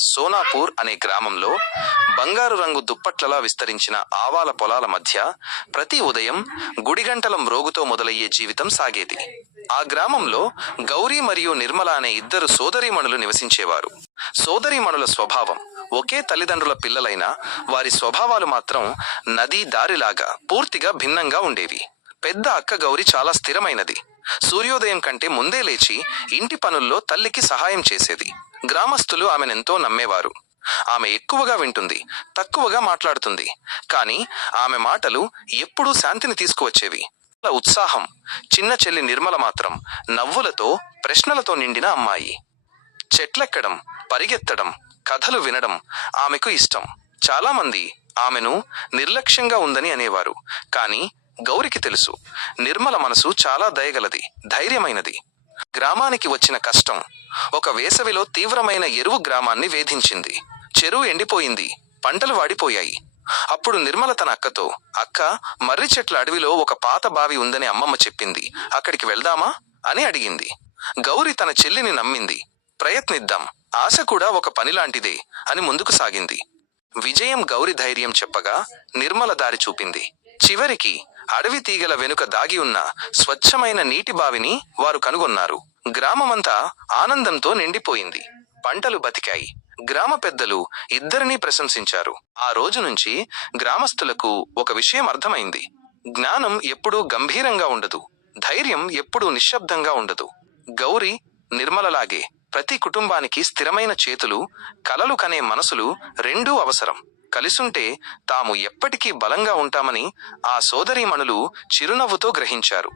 సోనాపూర్ అనే గ్రామంలో బంగారు రంగు దుప్పట్లలా విస్తరించిన ఆవాల పొలాల మధ్య ప్రతి ఉదయం గుడిగంటల మ్రోగుతో మొదలయ్యే జీవితం సాగేది. ఆ గ్రామంలో గౌరీ మరియు నిర్మల అనే ఇద్దరు సోదరీమణులు నివసించేవారు. సోదరీమణుల స్వభావం ఒకే తల్లిదండ్రుల పిల్లలైనా వారి స్వభావాలు మాత్రం నదీ దారిలాగా పూర్తిగా భిన్నంగా ఉండేవి. పెద్ద అక్క గౌరి చాలా స్థిరమైనది. సూర్యోదయం కంటే ముందే లేచి ఇంటి పనుల్లో తల్లికి సహాయం చేసేది. గ్రామస్తులు ఆమెనెంతో నమ్మేవారు. ఆమె ఎక్కువగా వింటుంది, తక్కువగా మాట్లాడుతుంది. కానీ ఆమె మాటలు ఎప్పుడూ శాంతిని తీసుకువచ్చేవి. ఉత్సాహం. చిన్న చెల్లి నిర్మల మాత్రం నవ్వులతో, ప్రశ్నలతో నిండిన అమ్మాయి. చెట్లెక్కడం, పరిగెత్తడం, కథలు వినడం ఆమెకు ఇష్టం. చాలామంది ఆమెను నిర్లక్ష్యంగా ఉందని అనేవారు. కానీ గౌరికి తెలుసు, నిర్మల మనసు చాలా దయగలది, ధైర్యమైనది. గ్రామానికి వచ్చిన కష్టం. ఒక వేసవిలో తీవ్రమైన ఎరువు గ్రామాన్ని వేధించింది. చెరువు ఎండిపోయింది, పంటలు వాడిపోయాయి. అప్పుడు నిర్మల తన అక్కతో, అక్క, మర్రి చెట్ల అడవిలో ఒక పాత బావి ఉందని అమ్మమ్మ చెప్పింది, అక్కడికి వెళ్దామా అని అడిగింది. గౌరి తన చెల్లిని నమ్మింది. ప్రయత్నిద్దాం, ఆశ కూడా ఒక పనిలాంటిదే అని ముందుకు సాగింది. విజయం గౌరి ధైర్యం చెప్పగా నిర్మల దారి చూపింది. చివరికి అడవి తీగల వెనుక దాగి ఉన్న స్వచ్ఛమైన నీటి బావిని వారు కనుగొన్నారు. గ్రామమంతా ఆనందంతో నిండిపోయింది. పంటలు బతికాయి. గ్రామ పెద్దలు ఇద్దరినీ ప్రశంసించారు. ఆ రోజు నుంచి గ్రామస్తులకు ఒక విషయం అర్థమైంది. జ్ఞానం ఎప్పుడూ గంభీరంగా ఉండదు, ధైర్యం ఎప్పుడూ నిశ్శబ్దంగా ఉండదు. గౌరి, నిర్మలలాగే ప్రతి కుటుంబానికి స్థిరమైన చేతులు, కలలు కనే మనసులు రెండూ అవసరం. కలిసుంటే తాము ఎప్పటికీ బలంగా ఉంటామని ఆ సోదరీమణులు చిరునవ్వుతో గ్రహించారు.